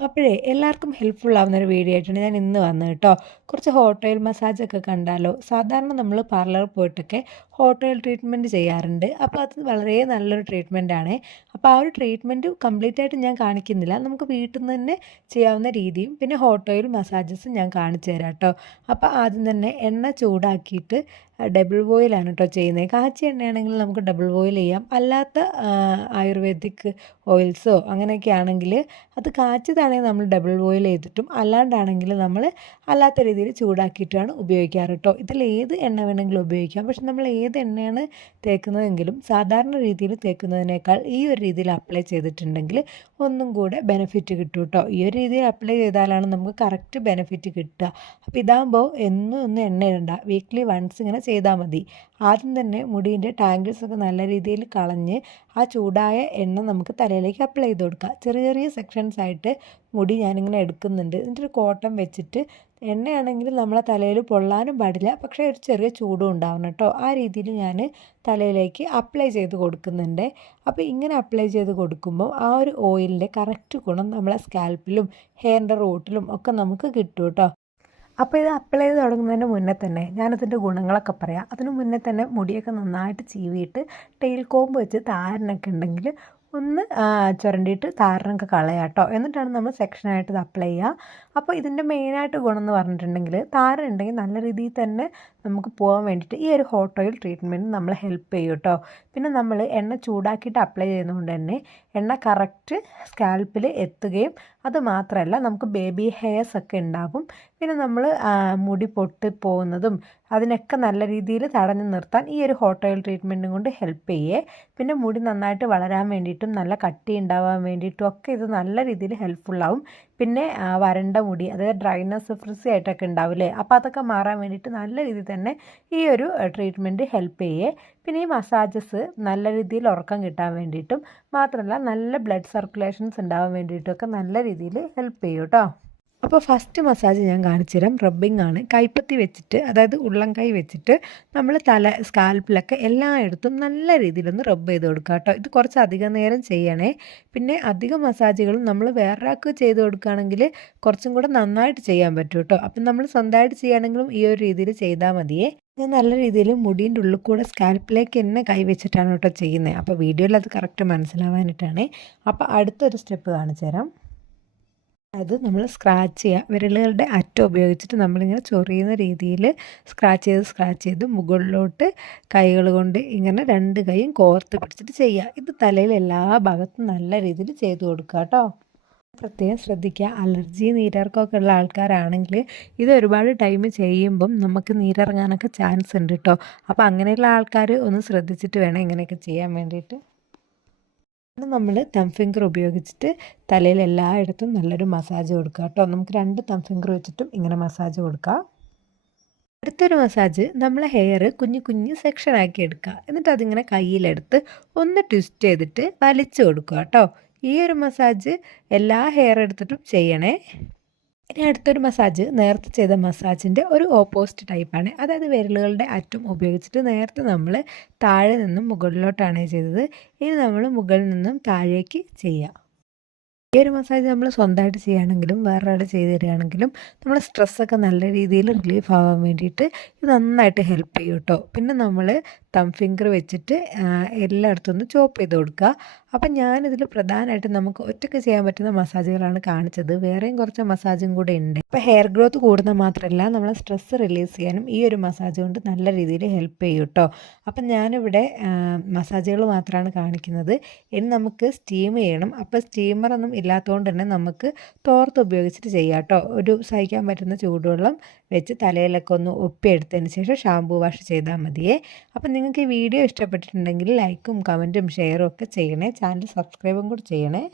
അപ്പോഴേ എല്ലാവർക്കും ഹെൽപ്ഫുൾ ആവുന്ന ഒരു വീഡിയോ ആയിട്ടാണ് ഞാൻ ഇന്ന് വന്നത് കേട്ടോ. കുറച്ച് ഹോട്ട് ഓയിൽ മസാജൊക്കെ കണ്ടാലോ? സാധാരണ നമ്മൾ പാർലറിൽ പോയിട്ടൊക്കെ ഹോട്ട് ഓയിൽ ട്രീറ്റ്മെന്റ് ചെയ്യാറുണ്ട്. അപ്പോൾ അത് വളരെ നല്ലൊരു ട്രീറ്റ്മെന്റ് ആണ്. അപ്പോൾ ആ ഒരു ട്രീറ്റ്മെന്റ് കംപ്ലീറ്റ് ആയിട്ട് ഞാൻ കാണിക്കുന്നില്ല. നമുക്ക് വീട്ടിൽ നിന്ന് തന്നെ ചെയ്യാവുന്ന രീതിയും പിന്നെ ഹോട്ട് ഓയിൽ മസാജസും ഞാൻ കാണിച്ചു തരാം കേട്ടോ. അപ്പോൾ ആദ്യം തന്നെ എണ്ണ ചൂടാക്കിയിട്ട് ഡബിൾ ബോയിലാണ് കേട്ടോ ചെയ്യുന്നത്. കാച്ചി എണ്ണയാണെങ്കിൽ നമുക്ക് ഡബിൾ ബോയിൽ ചെയ്യാം. അല്ലാത്ത ആയുർവേദിക് ഓയിൽസോ അങ്ങനെയൊക്കെ ആണെങ്കിൽ അത് കാച്ചതാണെങ്കിൽ നമ്മൾ ഡബിൾ ബോയിൽ ചെയ്തിട്ടും അല്ലാണ്ടാണെങ്കിൽ നമ്മൾ അല്ലാത്ത രീതിയിൽ ചൂടാക്കിയിട്ടാണ് ഉപയോഗിക്കാറ് കേട്ടോ ഇതിൽ ഏത് എണ്ണ വേണമെങ്കിലും ഉപയോഗിക്കാം. പക്ഷെ നമ്മൾ ഏത് എണ്ണയാണ് തേക്കുന്നതെങ്കിലും സാധാരണ രീതിയിൽ തേക്കുന്നതിനേക്കാൾ ഈ ഒരു രീതിയിൽ അപ്ലൈ ചെയ്തിട്ടുണ്ടെങ്കിൽ ഒന്നും കൂടെ ബെനിഫിറ്റ് കിട്ടും കേട്ടോ ഈ ഒരു രീതിയിൽ അപ്ലൈ ചെയ്താലാണ് നമുക്ക് കറക്റ്റ് ബെനിഫിറ്റ് കിട്ടുക. അപ്പോൾ ഇതാകുമ്പോൾ എന്നും ഒന്നും എണ്ണ ഇടണ്ട. വീക്ക്ലി വൺസ് ഇങ്ങനെ ചെയ്താൽ മതി. ആദ്യം തന്നെ മുടീന്റെ ടാങ്കിൾസ് ഒക്കെ നല്ല രീതിയിൽ കളഞ്ഞ് ആ ചൂടായ എണ്ണ നമുക്ക് തലയിലേക്ക് അപ്ലൈ ചെയ്ത് കൊടുക്കുക. ചെറിയ ചെറിയ സെക്ഷൻസ് ആയിട്ട് മുടി ഞാനിങ്ങനെ എടുക്കുന്നുണ്ട്. എന്നിട്ടൊരു കോട്ടൺ വെച്ചിട്ട് എണ്ണയാണെങ്കിൽ നമ്മളെ തലയിൽ പൊള്ളാനും പാടില്ല. പക്ഷേ ഒരു ചെറിയ ചൂടും ഉണ്ടാവണം കേട്ടോ. ആ രീതിയിൽ ഞാൻ തലയിലേക്ക് അപ്ലൈ ചെയ്ത് കൊടുക്കുന്നുണ്ട്. അപ്പോൾ ഇങ്ങനെ അപ്ലൈ ചെയ്ത് കൊടുക്കുമ്പോൾ ആ ഒരു ഓയിലിന്റെ കറക്റ്റ് ഗുണം നമ്മളെ സ്കാൽപ്പിലും ഹെയറിന്റെ റൂട്ടിലും ഒക്കെ നമുക്ക് കിട്ടും കേട്ടോ. അപ്പോൾ ഇത് അപ്ലൈ ചെയ്ത് തുടങ്ങുന്നതിന് മുന്നേ തന്നെ ഞാനതിന്റെ ഗുണങ്ങളൊക്കെ പറയാം. അതിന് മുന്നേ തന്നെ മുടിയൊക്കെ നന്നായിട്ട് ചീവിയിട്ട് ടെയിൽ കോമ്പ് വെച്ച് താരനൊക്കെ ഉണ്ടെങ്കിൽ ഒന്ന് ചുരണ്ടിയിട്ട് താരനൊക്കെ കളയാം കേട്ടോ എന്നിട്ടാണ് നമ്മൾ സെക്ഷനായിട്ട് ഇത് അപ്ലൈ ചെയ്യുക. അപ്പോൾ ഇതിന്റെ മെയിനായിട്ട് ഗുണം എന്ന് പറഞ്ഞിട്ടുണ്ടെങ്കിൽ താരൻ ഉണ്ടെങ്കിൽ നല്ല രീതിയിൽ തന്നെ നമുക്ക് പോകാൻ വേണ്ടിയിട്ട് ഈ ഒരു ഹോട്ട് ഓയിൽ ട്രീറ്റ്മെന്റ് നമ്മളെ ഹെൽപ്പ് ചെയ്യും കേട്ടോ പിന്നെ നമ്മൾ എണ്ണ ചൂടാക്കിയിട്ട് അപ്ലൈ ചെയ്യുന്നതുകൊണ്ട് തന്നെ എണ്ണ കറക്റ്റ് സ്കാൽപ്പിൽ എത്തുകയും അത് മാത്രമല്ല നമുക്ക് ബേബി ഹെയർസ് ഒക്കെ ഉണ്ടാകും പിന്നെ നമ്മൾ മുടി പൊട്ടി പോകുന്നതും അതിനൊക്കെ നല്ല രീതിയിൽ തടഞ്ഞു നിർത്താൻ ഈ ഒരു ഹോട്ട് ഓയിൽ ട്രീറ്റ്മെന്റും കൊണ്ട് ഹെൽപ്പ് ചെയ്യേ. പിന്നെ മുടി നന്നായിട്ട് വളരാൻ വേണ്ടിയിട്ടും നല്ല കട്ടി ഉണ്ടാവാൻ വേണ്ടിയിട്ടും ഒക്കെ ഇത് നല്ല രീതിയിൽ ഹെൽപ്ഫുള്ളാവും പിന്നെ വരണ്ട മുടി അതായത് ഡ്രൈനസ് ഫ്രിസി ആയിട്ടൊക്കെ ഉണ്ടാവില്ലേ? അപ്പോൾ അതൊക്കെ മാറാൻ വേണ്ടിയിട്ട് നല്ല രീതിയിൽ തന്നെ ഈ ഒരു ട്രീറ്റ്മെന്റ് ഹെൽപ്പ് ചെയ്യേ. പിന്നെ ഈ മസാജസ് നല്ല രീതിയിൽ ഉറക്കം കിട്ടാൻ വേണ്ടിയിട്ടും മാത്രമല്ല നല്ല ബ്ലഡ് സർക്കുലേഷൻസ് ഉണ്ടാവാൻ വേണ്ടിയിട്ടൊക്കെ നല്ല രീതിയിൽ ഹെൽപ്പ് ചെയ്യും കേട്ടോ അപ്പോൾ ഫസ്റ്റ് മസാജ് ഞാൻ കാണിച്ചു തരാം. റബ്ബിംഗ് ആണ്. കൈപ്പത്തി വെച്ചിട്ട് അതായത് ഉള്ളം കൈ വെച്ചിട്ട് നമ്മൾ തല സ്കാൽപ്പിലൊക്കെ എല്ലായിടത്തും നല്ല രീതിയിലൊന്ന് റബ്ബ് ചെയ്ത് കൊടുക്കുക കേട്ടോ ഇത് കുറച്ച് അധിക നേരം ചെയ്യണേ. പിന്നെ അധിക മസാജുകളും നമ്മൾ വേറൊരാൾക്ക് ചെയ്ത് കൊടുക്കുകയാണെങ്കിൽ കുറച്ചും കൂടെ നന്നായിട്ട് ചെയ്യാൻ പറ്റും കേട്ടോ അപ്പം നമ്മൾ സ്വന്തമായിട്ട് ചെയ്യുകയാണെങ്കിലും ഈ ഒരു രീതിയിൽ ചെയ്താൽ മതിയേ. ഞാൻ നല്ല രീതിയിൽ മുടീന്റെ ഉള്ളിൽ കൂടെ സ്കാൽപ്പിലേക്ക് തന്നെ കൈവച്ചിട്ടാണ് കേട്ടോ ചെയ്യുന്നത് അപ്പോൾ വീഡിയോയിൽ അത് കറക്റ്റ് മനസ്സിലാവാനായിട്ടാണ് അപ്പോൾ അടുത്തൊരു സ്റ്റെപ്പ് കാണിച്ചു തരാം. അത് നമ്മൾ സ്ക്രാച്ച് ചെയ്യുക വിരലുകളുടെ അറ്റം ഉപയോഗിച്ചിട്ട് നമ്മളിങ്ങനെ ചൊറിയുന്ന രീതിയിൽ സ്ക്രാച്ച് ചെയ്ത് സ്ക്രാച്ച് ചെയ്ത് മുകളിലോട്ട് കൈകൾ കൊണ്ട് ഇങ്ങനെ രണ്ട് കൈയും കോർത്ത് പിടിച്ചിട്ട് ചെയ്യുക ഇത് തലയിൽ എല്ലാ ഭാഗത്തും നല്ല രീതിയിൽ ചെയ്ത് കൊടുക്കുക കേട്ടോ പ്രത്യേകം ശ്രദ്ധിക്കുക അലർജി നീരിറക്കമൊക്കെ ഉള്ള ആൾക്കാരാണെങ്കിൽ ഇത് ഒരുപാട് ടൈം ചെയ്യുമ്പം നമുക്ക് നീരിറങ്ങാനൊക്കെ ചാൻസ് ഉണ്ട് കേട്ടോ അപ്പോൾ അങ്ങനെയുള്ള ആൾക്കാർ ഒന്ന് ശ്രദ്ധിച്ചിട്ട് വേണം ഇങ്ങനെയൊക്കെ ചെയ്യാൻ വേണ്ടിയിട്ട്. നമ്മൾ തം ഫിംഗർ ഉപയോഗിച്ചിട്ട് തലയിൽ എല്ലായിടത്തും നല്ലൊരു മസാജ് കൊടുക്കുക കേട്ടോ. നമുക്ക് രണ്ട് തം ഫിംഗർ വെച്ചിട്ടും ഇങ്ങനെ മസാജ് കൊടുക്കാം. അടുത്തൊരു മസാജ് നമ്മളെ ഹെയർ കുഞ്ഞു കുഞ്ഞു സെക്ഷനാക്കി എടുക്കുക. എന്നിട്ട് അതിങ്ങനെ കയ്യിലെടുത്ത് ഒന്ന് ട്വിസ്റ്റ് ചെയ്തിട്ട് വലിച്ചു കൊടുക്കുക കേട്ടോ. ഈ ഒരു മസാജ് എല്ലാ ഹെയർ എടുത്തിട്ടും ചെയ്യണേ. ഇനി അടുത്തൊരു മസാജ് നേരത്തെ ചെയ്ത മസാജിന്റെ ഒരു ഓപ്പോസിറ്റ് ടൈപ്പാണ് അതായത് വിരലുകളുടെ അറ്റം ഉപയോഗിച്ചിട്ട് നേരത്തെ നമ്മൾ താഴെ നിന്നും മുകളിലോട്ടാണ് ചെയ്തത്. ഇനി നമ്മൾ മുകളിൽ നിന്നും താഴേക്ക് ചെയ്യാം. ഈ ഒരു മസാജ് നമ്മൾ സ്വന്തമായിട്ട് ചെയ്യുകയാണെങ്കിലും വേറൊരാൾ ചെയ്ത് തരികയാണെങ്കിലും നമ്മൾ സ്ട്രെസ്സൊക്കെ നല്ല രീതിയിൽ റിലീഫ് ആവാൻ വേണ്ടിയിട്ട് ഇത് നന്നായിട്ട് ഹെൽപ്പ് ചെയ്യും കേട്ടോ. പിന്നെ നമ്മൾ തം ഫിംഗർ വെച്ചിട്ട് എല്ലായിടത്തും ഒന്ന് ചോപ്പ് ചെയ്ത് കൊടുക്കുക. അപ്പം ഞാനിതിൽ പ്രധാനമായിട്ടും നമുക്ക് ഒറ്റയ്ക്ക് ചെയ്യാൻ പറ്റുന്ന മസാജുകളാണ് കാണിച്ചത്. വേറെയും കുറച്ച് മസാജും കൂടെ ഉണ്ട്. അപ്പോൾ ഹെയർ ഗ്രോത്ത് കൂടുന്ന മാത്രമല്ല നമ്മളെ സ്ട്രെസ്സ് റിലീസ് ചെയ്യാനും ഈ ഒരു മസാജ് കൊണ്ട് നല്ല രീതിയിൽ ഹെൽപ്പ് ചെയ്യും കേട്ടോ. അപ്പം ഞാനിവിടെ മസാജുകൾ മാത്രമാണ് കാണിക്കുന്നത്. ഇനി നമുക്ക് സ്റ്റീം ചെയ്യണം. അപ്പോൾ സ്റ്റീമറൊന്നും ഇല്ലാത്തതുകൊണ്ട് തന്നെ നമുക്ക് തോർത്ത് ഉപയോഗിച്ചിട്ട് ചെയ്യാം കേട്ടോ. ഒരു സഹിക്കാൻ പറ്റുന്ന ചൂടുവെള്ളം വെച്ച് തലയിലൊക്കെ ഒന്ന് ഒപ്പിയെടുത്തതിന് ശേഷം ഷാമ്പൂ വാഷ് ചെയ്താൽ മതിയേ. അപ്പം നിങ്ങൾക്ക് ഈ വീഡിയോ ഇഷ്ടപ്പെട്ടിട്ടുണ്ടെങ്കിൽ ലൈക്കും കമന്റും ഷെയറും ഒക്കെ ചെയ്യണേ. ചാനൽ സബ്സ്ക്രൈബും കൂടി ചെയ്യണേ.